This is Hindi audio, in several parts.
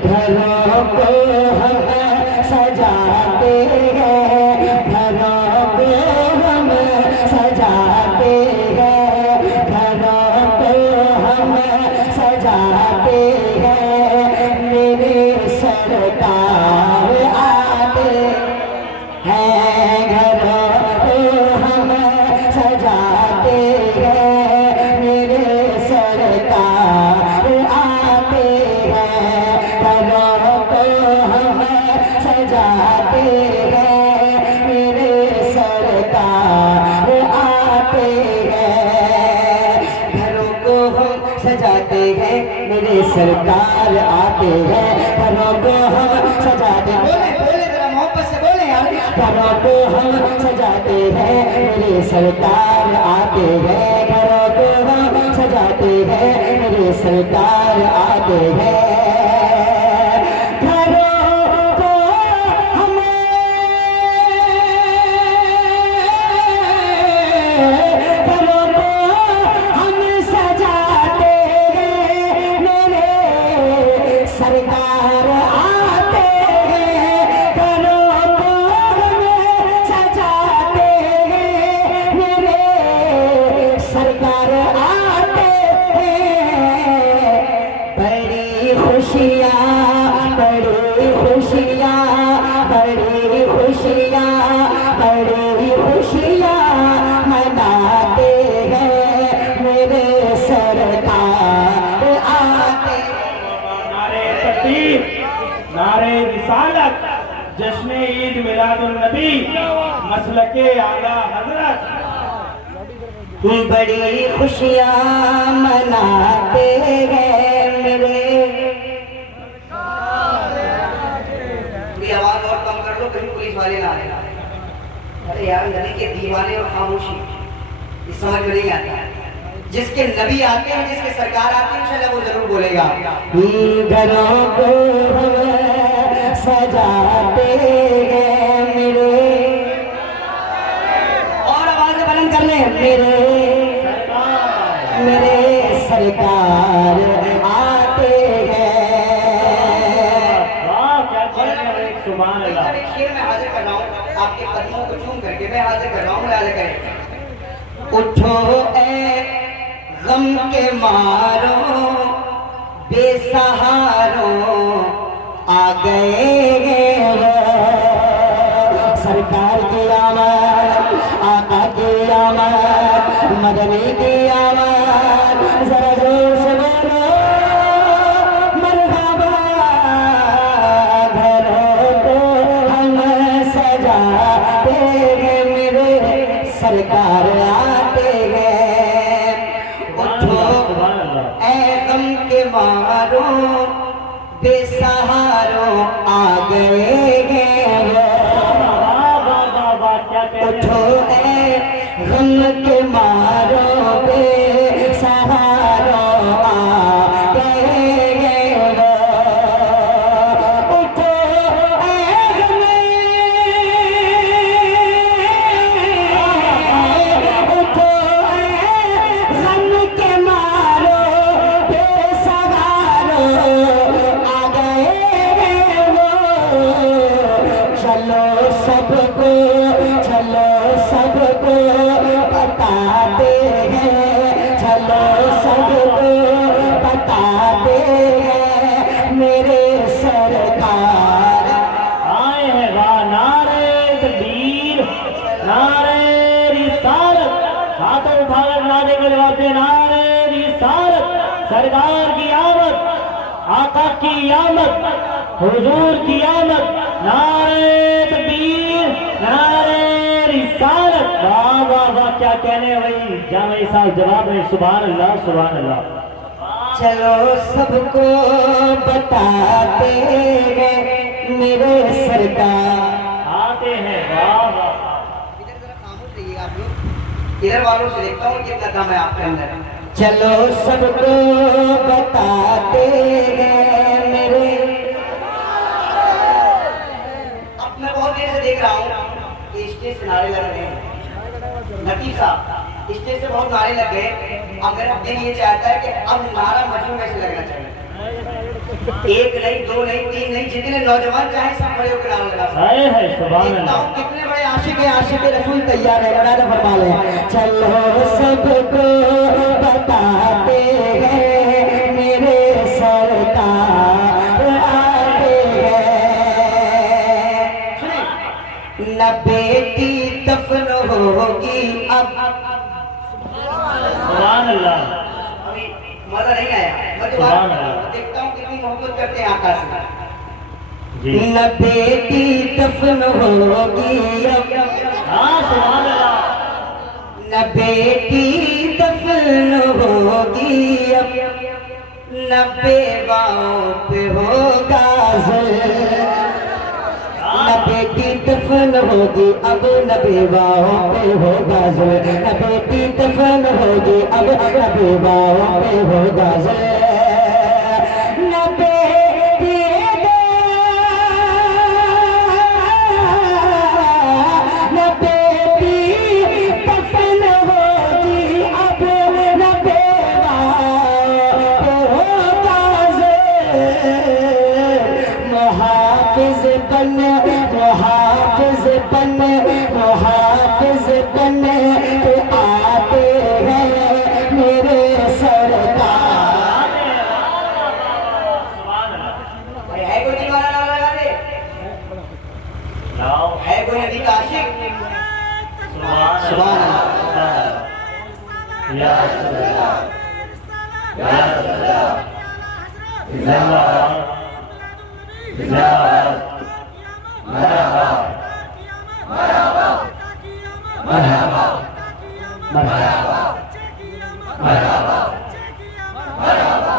घरों को हम सजाते हैं, घरों को हम सजाते हैं, घरों को हम सजाते हैं। मेरे सरकार आते हैं, घरों को हम सजाते हैं। मेरे सरकार आते हैं, घरों को हम सजाते हैं। मेरे सरकार आते हैं, घरों को हम सजाते हैं। मेरे सरकार आते हैं, घरों को हम सजाते हैं। बोले बोले जरा मोहब्बत से बोले यार। घरों को हम सजाते हैं, मेरे सरकार आते हैं। घरों को हम सजाते हैं, मेरे सरकार आते हैं। सरकार आते हैं, घरों को हम सजाते हैं। मेरे सरकार आते हैं। बड़ी खुशियाँ, बड़ी खुशियाँ, बड़ी खुशियाँ, बड़ी खुशियाँ मनाते हैं। मेरे सरकार आते हैं। नारे रिसालत, जश्न ईद मिलादुन नबी, मसलके आला हजरत। बड़ी खुशियाँ मनाते हैं मेरे। आवाज और कम कर लो, कहीं पुलिस वाले ना आए। अरे यार, नबी के दीवाने और खामोशी इस समझ में नहीं आता। जिसके नबी आते हैं, जिसके सरकार आते हैं, इंशाल्लाह वो जरूर बोलेगा। घरों को हम सजाते हैं मेरे, और आवाज़ बुलंद कर ले। मेरे सरकार आते हैं। सुभान अल्लाह। एक शेर मैं हाजिर कर रहा हूँ, आपके कदमों को चूम करके मैं हाजिर कर रहा हूँ। याद करें। उठो ए गम के मारो, बेसहारों आ गए वो। सरकार की आमद, आका की आमद, मदनी की आमद, जरा जोर से बोलो मरहबा। घरों को हम सजाते हैं, मेरे सरकार आते हैं। के मारो बेसहारों आ गए हैं वो। उठो ए गम के मारो बेसहारों आ गए हैं वो। उठो ए गम, उठो ए गम के मारो आ गए वो। चलो सबको, चलो सबको बताते हैं, चलो सबको बताते हैं। मेरे सरकार आए हैं। वाह, नारे तकबीर, नारे रिसालत। हाथों उठाकर नारे के जवाब दे। नारे रिसालत, सरकार की आमद, आका की आमद, हुजूर की आमद। नारे तकबीर, नारे रिसालत। वाह वाह वाह, क्या कहने भाई जामे साहब जवाब में। सुभान अल्लाह, सुभान अल्लाह। चलो सबको बताते हैं, मेरे सरकार आते हैं। वाह वाह। इधर जरा खामोश रहिए आप लोग। इधर वालों से देखता हूँ कितना दम है आपके अंदर। चलो सबको बताते हैं मेरे। अब मैं बहुत देर से देख रहा हूँ कि स्टेज से नारे लग रहे हैं। नकीब साहब, स्टेज से बहुत नारे लग गए। अब मेरा दिल ये चाहता है कि अब नारा मजनू में से लगना चाहिए। एक नहीं, दो नहीं, तीन नहीं, जितने नौजवान चाहे सब खड़े होकर नारा लगा सकते हैं। है सुभान देखता अल्लाह। हूँ कितने बड़े आशिक हैं, आशिक रसूल तैयार है, मुराद फरमा ले। चलो सबको बताते हैं मेरे सरकार आते हैं। न बेटी दफन होगी अब। सुभान अल्लाह। अभी मजा नहीं आया, मैं तो सुभान अल्लाह। देखता हूँ कितनी मोहब्बत करते हैं आका से। जी न बेटी दफन होगी अब। हाँ सुभान अल्लाह। न बेटी दफन होगी अब, न बेवाओं पे होगा ज़ुल्म। न बेटी दफन होगी अब, न बेवाओं पे होगा ज़ुल्म। न बेटी दफन होगी अब, न बेवाओं पे होगा ज़ुल्म। न बेटी न बेटी दफन होगी अब, न बेवाओं पे होगा ज़ुल्म। मुहाफ़िज़ बन के आते हैं मेरे सरकार। है कोई दीवाना नारा लगा दे? है कोई नबी का आशिक? सुभान अल्लाह। या सल्लल्लाह या सल्लल्लाह जिंदाबाद जिंदाबाद मरहबा मरहबा मरहबा मरहबा मरहबा मरहबा।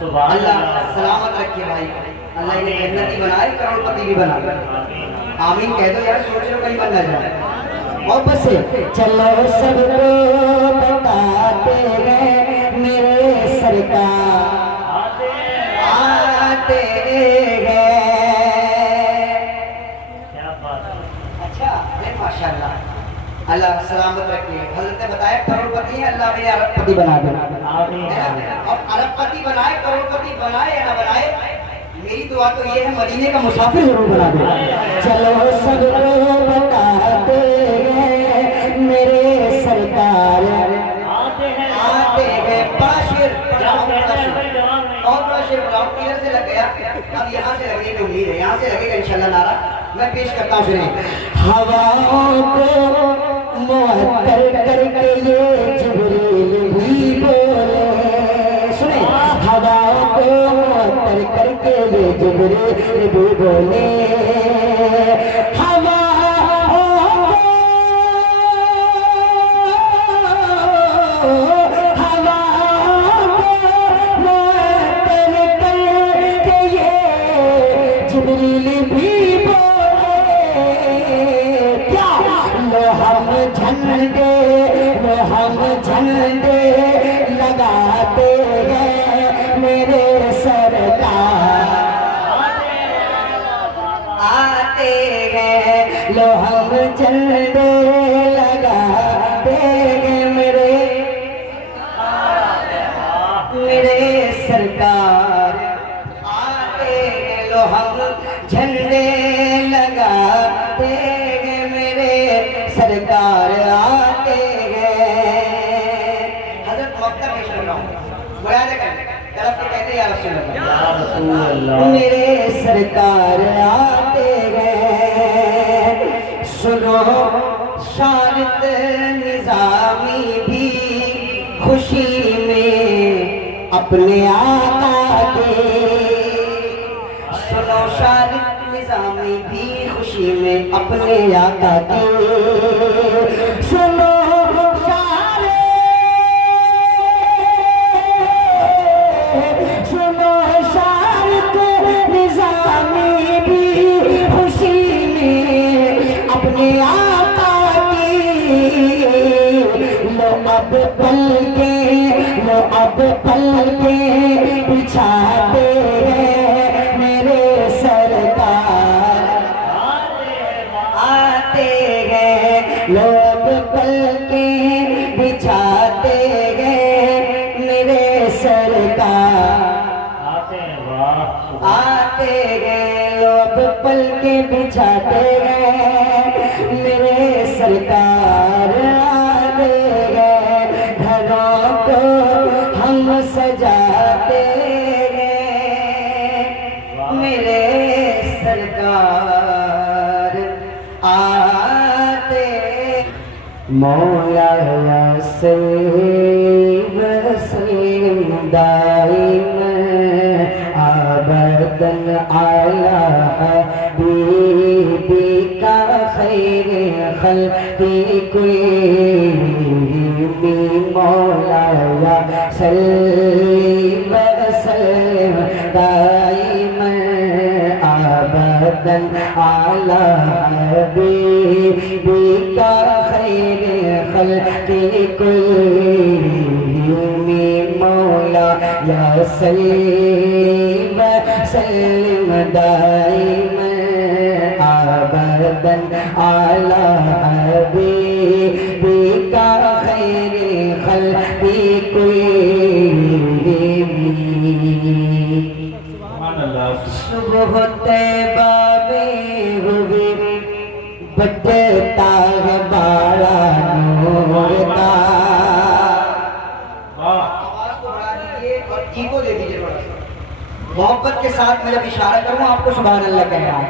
सुभान अल्लाह अल्लाह। सलामत रखे भाई, अल्लाह इन्हें जन्नती बनाए, करोड़पति भी बनाए। आमीन कह दो यार, सोच लो कहीं बन ना जाए। और बस चलो सबको बताते हैं मेरे सरकार आते हैं। क्या बात है। अच्छा, अरे माशाल्लाह, अल्लाह सलामत रखे। हज़रत ने बताया करोड़पति है, अल्लाह ने अरबपति बना दे। आमीन। और अरबपति बनाए, करोड़पति बनाए या ना बनाए, मेरी दुआ तो ये है मदीने का मुसाफिर जरूर बना दे। चलो सबको बताते हैं मेरे सरकार आते हैं आते हैं। बड़ा शेर, क्या कहते हैं भाई जवाब नहीं। और बड़ा शेर बनाओ, किधर से लग गया? अब यहाँ से लगने की उम्मीद है, यहाँ से लगेगा इंशाल्लाह नारा। मैं पेश करता हूँ, सुनिए। हवाओं को मुअत्तर करके ये जिब्रील भी बोले। सुने, हवाओं को मुअत्तर करके ये जिब्रील भी बोले। जिब्रील भी बोले, क्या लो हम झंडे लगाते हैं मेरे सरकार आते हैं। लो हम झंडे लगाते हैं मेरे सरकार आते हैं। लो हम झंडे लगाते हैं मेरे सरकार आते हैं। हज़रत मक्का पेश कर रहा हूँ, मुराद कर तरफ तो कहते हैं या रसूल अल्लाह। या रसूल अल्लाह। मेरे सरकार आते हैं। सुनो शारत निजामी भी खुशी में अपने आका के। सुनो शारत निजामी भी खुशी में अपने आका के। सुनो शारत निजामी भी खुशी में अपने आका की। लो अब पल के बिछाते हैं मेरे सरकार आते हैं। लोग पल पल के बिछाते गए मेरे सरकार आते गए, घरों को हम सजाते गए मेरे सरकार आते। मौला वसल्लम दाइमन अबदन अला हबीबी का खैर खल्क़ि कुल्ली। मौला वसल्लम दाइमन अबदन अला हबीबी का खैर खल्क़ि कुल्ली। मौला या सल्ली व सल्लिम दाइमन अबदन अला हबीबिका खैर खल्क़ि कुल्ली। सुबह तैबा में हुई बटता है बाड़ा नूर का। को दे दीजिए थोड़ा सा मोहब्बत के साथ मैं जब इशारा करूँ आपको सुभान अल्लाह कहना है।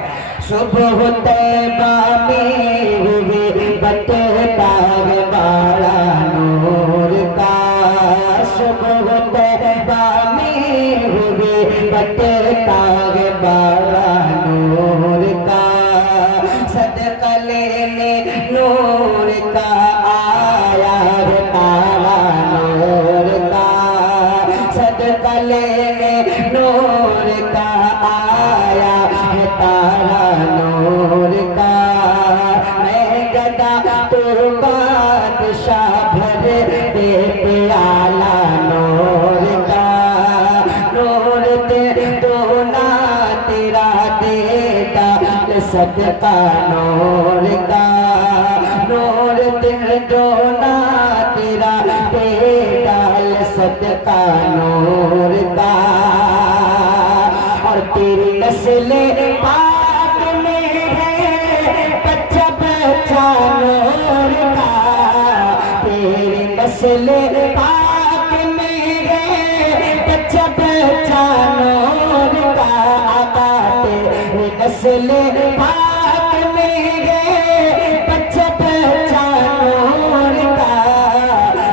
सुबह तैबा में हुए बटता है बाड़ा नूर का। सुबह तैबा में हुए बटता है बाड़ा नूर का। सदका लेने नूर का आया है तारा नूर का। सदका लेने नूर का आया है तारा नूर का। मैं गदा तो बादशाह भर दे प्याला नूर का। नूर दे दो ना तेरा देता सदका नूर का। नूर दे दो ना तेरा देता सदका नूर का। और तेरी नस्ल पाक में है बच्चा बच्चा नूर का। तेरी नस्ल पाक में है बच्चा बच्चा नूर का। आका तेरी नस्ल पाक में है बच्चा बच्चा नूर का।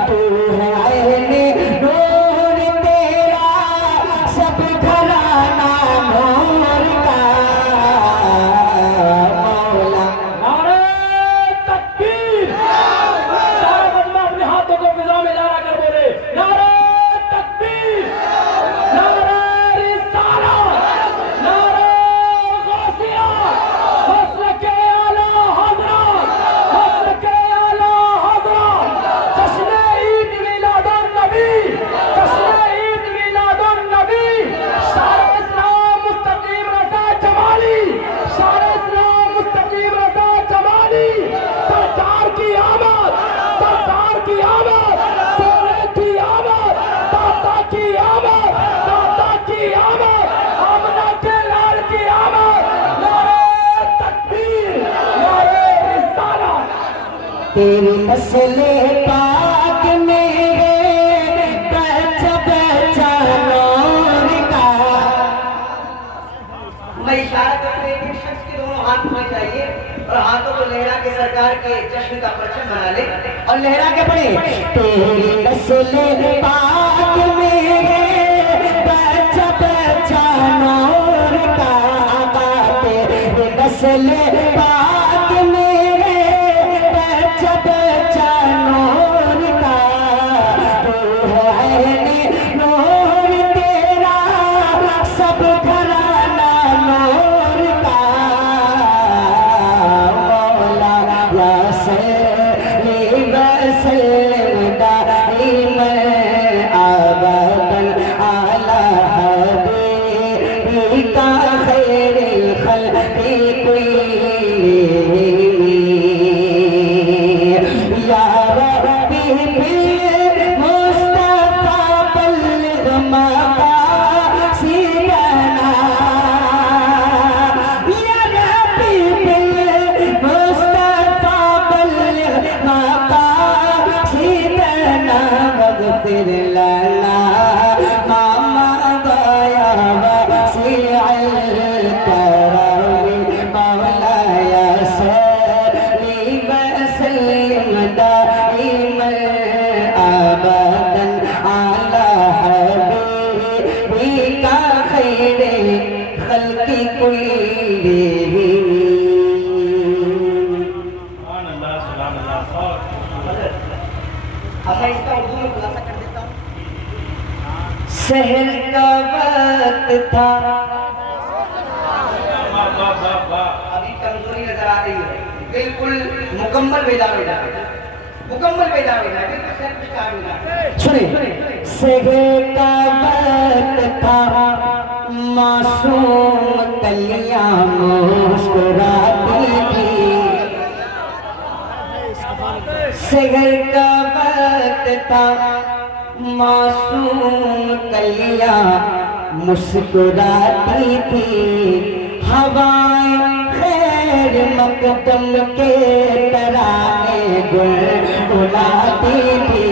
तू है आईने नूर तेरा सब घराना नूर का। मौला नारे तकबीर। सारा मजमा अपने हाथों को फिजा में लहरा कर बोले नारे तकबीर, नारे रिसालत, नारे गौसिया, मसलके आला हज़रत, मसलके आला हज़रत। जश्न ईद मिलादुन नबी, जश्न ईद मिलादुन नबी। सारे इस्लाम मुस्तकीम रज़ा जमाली, सारे इस्लाम मुस्तकीम रज़ा जमाली। सरकार की आमद, सरकार की आमद, सोने की आमद, दाता की आमद, दाता की आमद, आमना के लाल की आमद। नारे तकबीर, नारे रिसालत। तेरी नस्ल पाक में है बच्चा बच्चा नूर का। मैं इशारा करते एक शख्स के दोनों हाथ होने चाहिए और हाथों को लहरा के सरकार के जश्न का परचम बना ले और लहरा के पढ़े। तेरी नस्ल पाक में है बच्चा बच्चा नूर का। आका तेरी नस्ल पाक में है बच्चा बच्चा नूर का। तू है आईने नूर तेरा सब घराना नूर का। मौला या सल्ली व सल्लिम दाइमन अबदन अला हबीबिका खैरिल खल्क़ि कुल्ली। या रब्बी बिल मुस्तफा बल्लिग़ मक़ासिदना। या कुल्लिही। अब मैं इसका उर्दू में खुलासा कर देता हूँ। शहर का वक्त था, अभी कमजोरी नजर आ रही है, बिल्कुल मुकम्मल बेदार हो जाए, मुकम्मल बेदार हो जाए, बिल्कुल सर पे चार हो जाए। सुनिए, शहर का वक्त था, मासूम कलियां मुस्कुराती थी। शहर का वक्त था, मासूम कलियां मुस्कुराती थी। हवाएं खैर मकदम के तराने गुनगुनाती थी।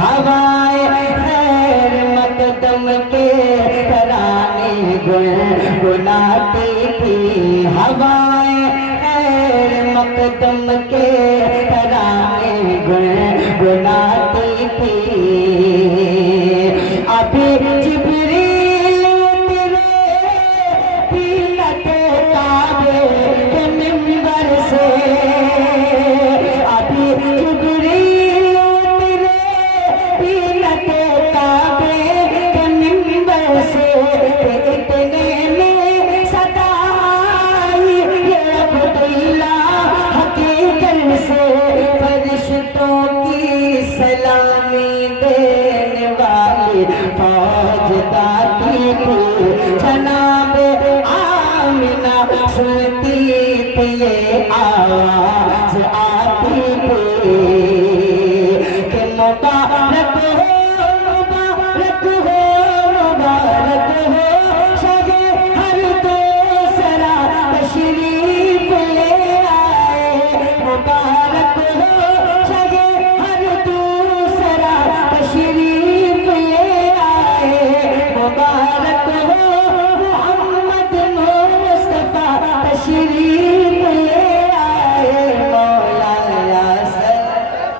हवाएं खैर मकदम के तराने गुनगुनाती थी। हवाएं खैर मकदम के तराने गुनगुनाती थी। अभी जिब्रील उतरे तीनते काबे के मिंबर से, अभी जिब्रील उतरे तीनते काबे के मिंबर से। इतने में सदा आई ये अब्दुल्ला हकीकत से, फरिश्तों की सलामी देने वाली फौज दाती थी। जनाब आमिना सुनती थी ये आवाज आती थी कि मुबारक